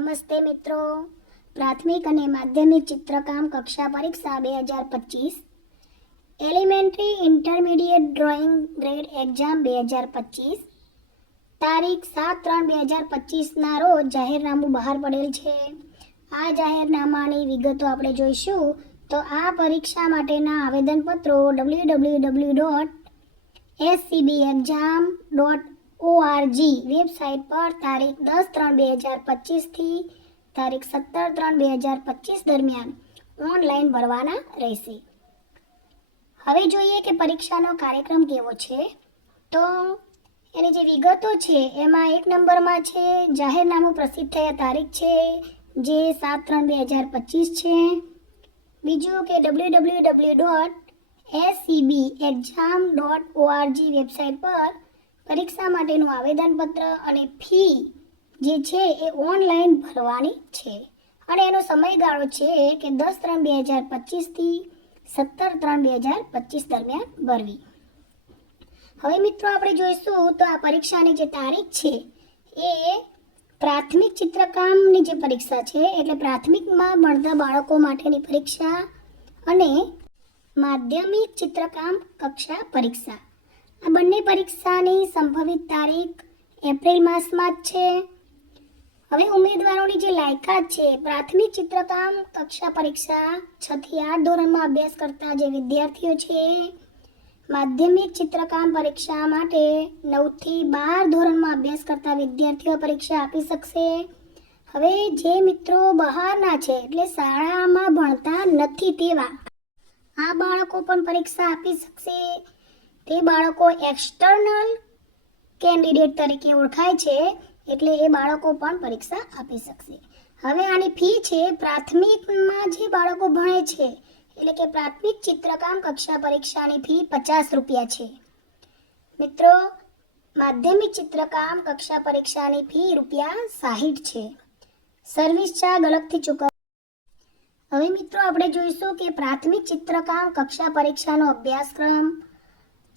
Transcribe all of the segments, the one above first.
નમસ્તે મિત્રો. પ્રાથમિક અને માધ્યમિક ચિત્રકામ કક્ષા પરીક્ષા બે હજાર પચીસ. Elementary intermediate drawing grade exam બે હજાર પચીસ. તારીખ સાત ત્રણ બે હજાર પચીસના રોજ જાહેરનામું બહાર પડેલ છે. આ જાહેરનામાની વિગતો આપણે જોઈશું. તો આ પરીક્ષા માટેના આવેદનપત્રો W W W dot SCB exam dot ORG website પર તારીખ દસ ત્રણ બે હજાર પચીસથી તારીખ સત્તર ત્રણ બે હજાર પચીસ દરમિયાન ઓનલાઈન ભરવાના રહેશે. હવે જોઈએ કે પરીક્ષાનો કાર્યક્રમ કેવો છે? તો એની જે વિગતો છે, એમાં એક નંબરમાં છે, જાહેરનામું પ્રસિદ્ધ થયા તારીખ છે, જે સાત ત્રણ બે હજાર પચીસ છે. બીજું કે W W W dot SCB exam dot ORG website પર પરીક્ષા માટેનું આવેદનપત્ર અને ફી જે છે એ ઓનલાઈન ભરવાની છે. અને એનો સમયગાળો છે કે દસ ત્રણ બે હજાર પચીસથી સત્તર ત્રણ બે હજાર પચીસ દરમિયાન ભરવી. હવે મિત્રો આપણે જોઈશું તો આ પરીક્ષાની જે તારીખ છે એ પ્રાથમિક ચિત્રકામની જે પરીક્ષા છે એટલે પ્રાથમિકમાં ભણતા બાળકો માટેની પરીક્ષા અને માધ્યમિક ચિત્રકામ કક્ષા પરીક્ષા. આ બંને પરીક્ષાની સંભવિત તારીખ એપ્રિલ માસમાં જ છે. હવે ઉમેદવારોની જે લાયકાત છે, પ્રાથમિક ચિત્રકામ, કક્ષા પરીક્ષા, છથી આઠ ધોરણમાં અભ્યાસ કરતા જે વિદ્યાર્થીઓ છે, માધ્યમિક ચિત્રકામ પરીક્ષા માટે નવથી બાર ધોરણમાં અભ્યાસ કરતા વિદ્યાર્થીઓ પરીક્ષા આપી શકશે. હવે જે મિત્રો બહારના છે, એટલે શાળામાં ભણતા નથી તેવા, આ બાળકો પણ પરીક્ષા આપી શકશે. તે બાળકો એક્સટર્નલ કેન્ડિડેટ તરીકે ઓળખાય છે, એટલે એ બાળકો પણ પરીક્ષા આપી શકશે. હવે આની ફી છે, પ્રાથમિકમાં જે બાળકો ભણે છે, એટલે કે પ્રાથમિક ચિત્રકામ કક્ષા પરીક્ષાની ફી પચાસ રૂપિયા છે. મિત્રો, માધ્યમિક ચિત્રકામ કક્ષા પરીક્ષાની ફી રૂપિયા સાહીઠ છે. સર્વિસ ચાર્જ અલગથી ચૂકવ હવે મિત્રો, આપણે જોઈશું કે પ્રાથમિક ચિત્રકામ કક્ષા પરીક્ષાનો અભ્યાસક્રમ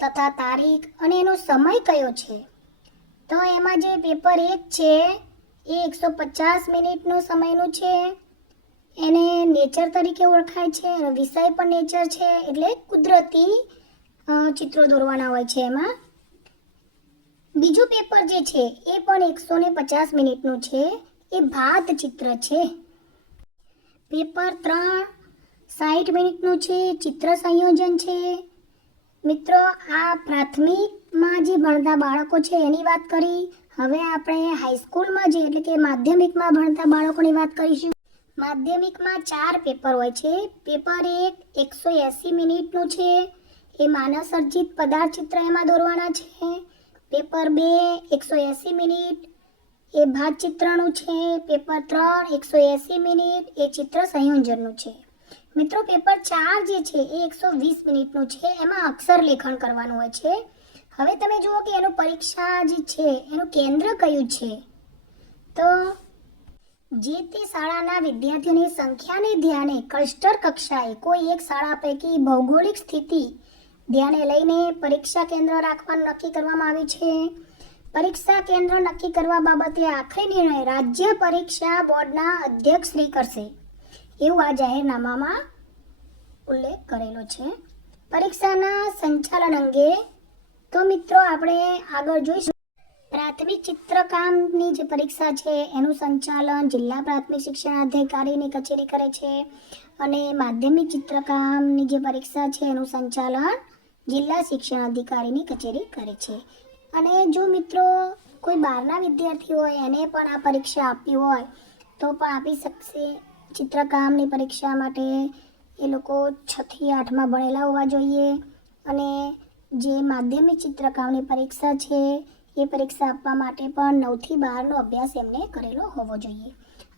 તથા તારીખ અને એનો સમય કયો છે? તો એમાં જે પેપર એક છે, એ એકસો પચાસ મિનિટનો સમયનું છે. એને નેચર તરીકે ઓળખાય છે, એનો વિષય પણ નેચર છે, એટલે કુદરતી ચિત્રો દોરવાના હોય છે એમાં. બીજું પેપર જે છે, એ પણ એકસો ને પચાસ મિનિટનું છે. એ ભાત ચિત્ર છે. પેપર ત્રણ સાઠ મિનિટનું છે, ચિત્ર સંયોજન છે. મિત્રો, આ પ્રાથમિકમાં જે ભણતા બાળકો છે, એની વાત કરી. હવે આપણે હાઈસ્કૂલમાં જે એટલે કે માધ્યમિકમાં ભણતા બાળકોની વાત કરીશું. માધ્યમિકમાં ચાર પેપર હોય છે. પેપર એક એકસો એંસી મિનિટનું છે. એ માનવ સર્જિત પદાર્થ ચિત્ર એમાં દોરવાના છે. પેપર બે એકસો એંસી મિનિટ. એ ભાત ચિત્રનું છે. પેપર ત્રણ એકસો એંસી મિનિટ. એ ચિત્ર સંયોજનનું છે. મિત્રો પેપર ચાર જે છે, એ એકસો વીસ મિનિટનું છે. એમાં અક્ષર લેખન કરવાનું હોય છે. હવે તમે જુઓ કે એનું પરીક્ષા જે છે, એનું કેન્દ્ર કયું છે? તો જે તે શાળાના વિદ્યાર્થીઓની સંખ્યાને ધ્યાને ક્લસ્ટર કક્ષાએ કોઈ એક શાળા પૈકી ભૌગોલિક સ્થિતિ ધ્યાને લઈને પરીક્ષા કેન્દ્ર રાખવાનું નક્કી કરવામાં આવ્યું છે. પરીક્ષા કેન્દ્ર નક્કી કરવા બાબતે આખરી નિર્ણય રાજ્ય પરીક્ષા બોર્ડના અધ્યક્ષશ્રી કરશે. એવું આ જાહેરનામામાં ઉલ્લેખ કરેલો છે. પરીક્ષાના સંચાલન અંગે તો મિત્રો આપણે આગળ જોઈશું. પ્રાથમિક ચિત્રકામની જે પરીક્ષા છે, એનું સંચાલન જિલ્લા પ્રાથમિક શિક્ષણ અધિકારીની કચેરી કરે છે અને માધ્યમિક ચિત્રકામની જે પરીક્ષા છે, એનું સંચાલન જિલ્લા શિક્ષણ અધિકારીની કચેરી કરે છે. અને જો મિત્રો કોઈ બહારના વિદ્યાર્થી હોય, એને પણ આ પરીક્ષા આપવી હોય, તો પણ આપી શકશે. ચિત્રકામની પરીક્ષા માટે એ લોકો છથી આઠમાં ભણેલા હોવા જોઈએ અને જે માધ્યમિક ચિત્રકામની પરીક્ષા છે, એ પરીક્ષા આપવા માટે પણ નવથી બારનો અભ્યાસ એમને કરેલો હોવો જોઈએ.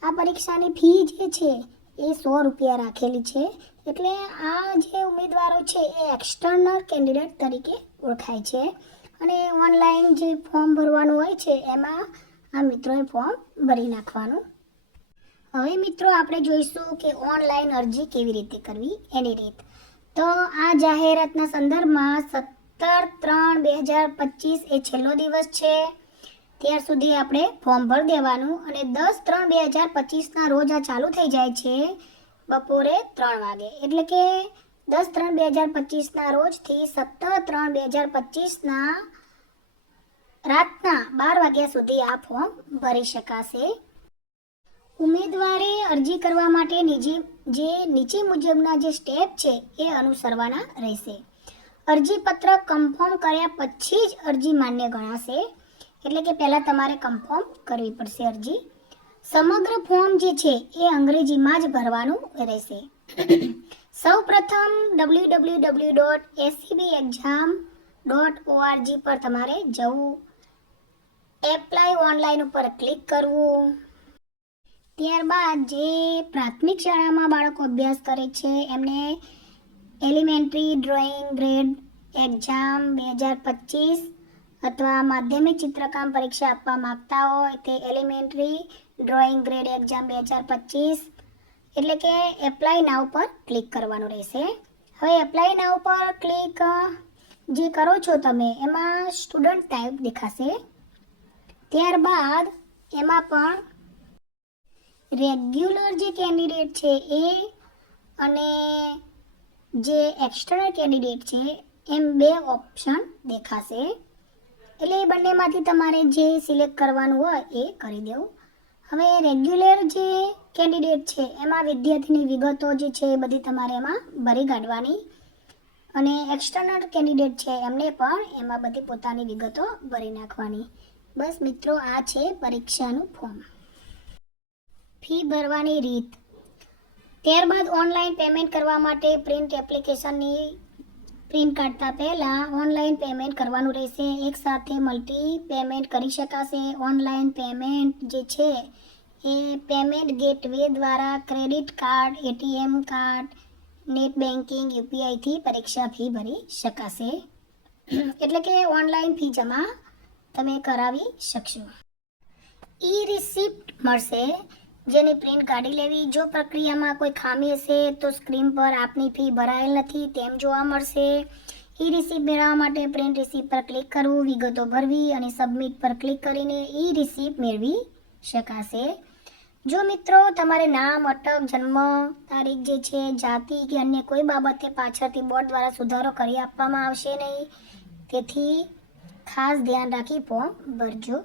આ પરીક્ષાની ફી જે છે, એ સો રૂપિયા રાખેલી છે. એટલે આ જે ઉમેદવારો છે, એ એક્સટર્નલ કેન્ડિડેટ તરીકે ઓળખાય છે. અને ઓનલાઈન જે ફોર્મ ભરવાનું હોય છે, એમાં આ મિત્રોએ ફોર્મ ભરી નાખવાનું હવે મિત્રો આપણે જોઈશું કે ઓનલાઈન અરજી કેવી રીતે કરવી એની રીત. તો આ જાહેરાતના સંદર્ભમાં સત્તર ત્રણ બે હજાર પચીસ એ છેલ્લો દિવસ છે. ત્યાર સુધી આપણે ફોર્મ ભરી દેવાનું અને દસ ત્રણ બે હજાર પચીસના રોજ આ ચાલુ થઈ જાય છે બપોરે ત્રણ વાગે. એટલે કે દસ ત્રણ બે હજાર પચીસના રોજથી સત્તર ત્રણ બે હજાર પચીસના રાતના બાર વાગ્યા સુધી આ ફોર્મ ભરી શકાશે. ઉમેદવારે અરજી કરવા માટે નીચે, જે નીચે મુજબના જે સ્ટેપ છે એ અનુસરવાના રહેશે. અરજીપત્ર કન્ફર્મ કર્યા પછી જ અરજી માન્ય ગણાશે. એટલે કે પહેલાં તમારે કન્ફર્મ કરવી પડશે અરજી. સમગ્ર ફોર્મ જે છે એ અંગ્રેજીમાં જ ભરવાનું રહેશે. સૌ પ્રથમ W W W dot ACB exam dot ORG પર તમારે જવું. એપ્લાય ઓનલાઈન ઉપર ક્લિક કરવું. ત્યારબાદ જે પ્રાથમિક શાળામાં બાળકો અભ્યાસ કરે છે, એમને એલિમેન્ટરી ડ્રોઈંગ ગ્રેડ એક્ઝામ બે હજાર પચીસ અથવા માધ્યમિક ચિત્રકામ પરીક્ષા આપવા માગતા હોય તે એલિમેન્ટરી ડ્રોઈંગ ગ્રેડ એક્ઝામ બે હજાર પચીસ એટલે કે એપ્લાય નાવ પર ક્લિક કરવાનું રહેશે. હવે એપ્લાય નાવ પર ક્લિક, જે કરો છો તમે, એમાં સ્ટુડન્ટ ટાઈપ દેખાશે. ત્યારબાદ એમાં પણ રેગ્યુલર જે કેન્ડિડેટ છે એ અને જે એક્સટર્નલ કેન્ડિડેટ છે, એમ બે ઓપ્શન દેખાશે. એટલે એ બંનેમાંથી તમારે જે સિલેક્ટ કરવાનું હોય એ કરી દેવું. હવે રેગ્યુલર જે કેન્ડિડેટ છે, એમાં વિદ્યાર્થીની વિગતો જે છે એ બધી તમારે એમાં ભરી કાઢવાની. અને એક્સટર્નલ કેન્ડિડેટ છે એમને પણ એમાં બધી પોતાની વિગતો ભરી નાખવાની. બસ મિત્રો, આ છે પરીક્ષાનું ફોર્મ ફી ભરવાની રીત. ત્યારબાદ ઓનલાઈન પેમેન્ટ કરવા માટે પ્રિન્ટ એપ્લિકેશનની પ્રિન્ટ કાઢતા પહેલાં ઓનલાઈન પેમેન્ટ કરવાનું રહેશે. એકસાથે મલ્ટી પેમેન્ટ કરી શકાશે. ઓનલાઈન પેમેન્ટ જે છે, એ પેમેન્ટ ગેટવે દ્વારા credit card, ATM card, net banking યુપીઆઈથી પરીક્ષા ફી ભરી શકાશે. એટલે કે ઓનલાઈન ફી જમા તમે કરાવી શકશો. ઈ રિસિપ્ટ મળશે. જેની પ્રિન્ટ કાઢી લેવી. જો પ્રક્રિયામાં કોઈ ખામી હશે, તો સ્ક્રીન પર આપની ફી ભરાયેલ નથી, તેમ જોવા મળશે. ઈ રિસીપ્ટ મેળવવા માટે પ્રિન્ટ રિસિપ્ટ પર ક્લિક કરવું, વિગતો ભરવી અને સબમિટ પર ક્લિક કરીને ઈ રિસિપ્ટ મેળવી શકાશે. જો મિત્રો, તમારે નામ, અટક, જન્મ, તારીખ જે છે, જાતિ કે અન્ય કોઈ બાબતે પાછળથી બોર્ડ દ્વારા સુધારો કરી આપવામાં આવશે નહીં. તેથી ખાસ ધ્યાન રાખી ફોર્મ ભરજો.